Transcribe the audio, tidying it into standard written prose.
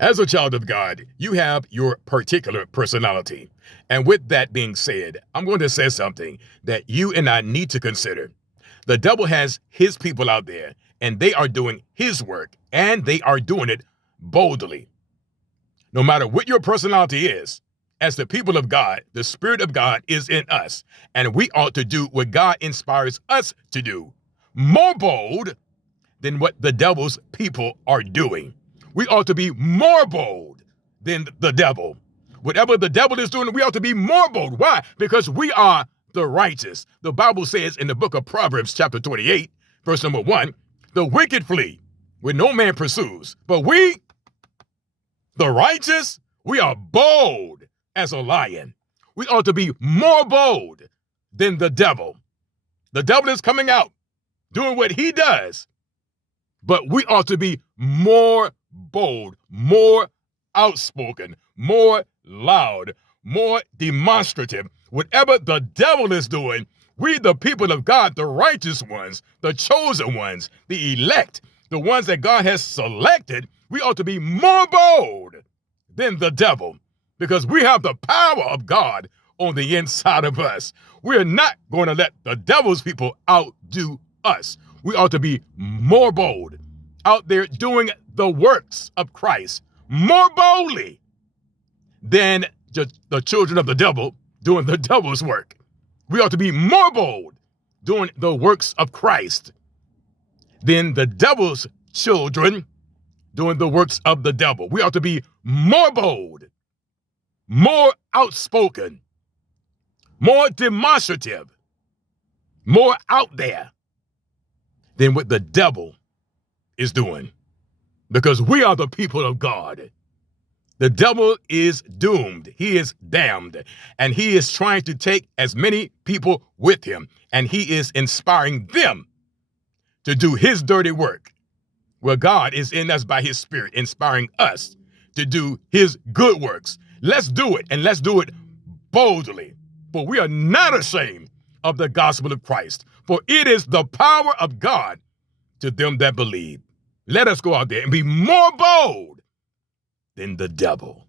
As a child of God, you have your particular personality. And with that being said, I'm going to say something that you and I need to consider. The devil has his people out there, and they are doing his work, and they are doing it boldly. No matter what your personality is, as the people of God, the Spirit of God is in us, and we ought to do what God inspires us to do, more bold than what the devil's people are doing. We ought to be more bold than the devil. Whatever the devil is doing, we ought to be more bold. Why? Because we are the righteous. The Bible says in the book of Proverbs, chapter 28, verse number 1, the wicked flee when no man pursues. But we, the righteous, we are bold as a lion. We ought to be more bold than the devil. The devil is coming out, doing what he does. But we ought to be more bold, more outspoken, more loud, more demonstrative. Whatever the devil is doing, we, the people of God, the righteous ones, the chosen ones, the elect, the ones that God has selected, we ought to be more bold than the devil because we have the power of God on the inside of us. We're not going to let the devil's people outdo us. We ought to be more bold out there doing the works of Christ more boldly than just the children of the devil doing the devil's work. We ought to be more bold doing the works of Christ than the devil's children doing the works of the devil. We ought to be more bold, more outspoken, more demonstrative, more out there than what the devil is doing, because we are the people of God. The devil is doomed. He is damned, and he is trying to take as many people with him, and he is inspiring them to do his dirty work. Well, God is in us by his Spirit, inspiring us to do his good works. Let's do it, and let's do it boldly. For we are not ashamed of the gospel of Christ, for it is the power of God to them that believe. Let us go out there and be more bold than the devil.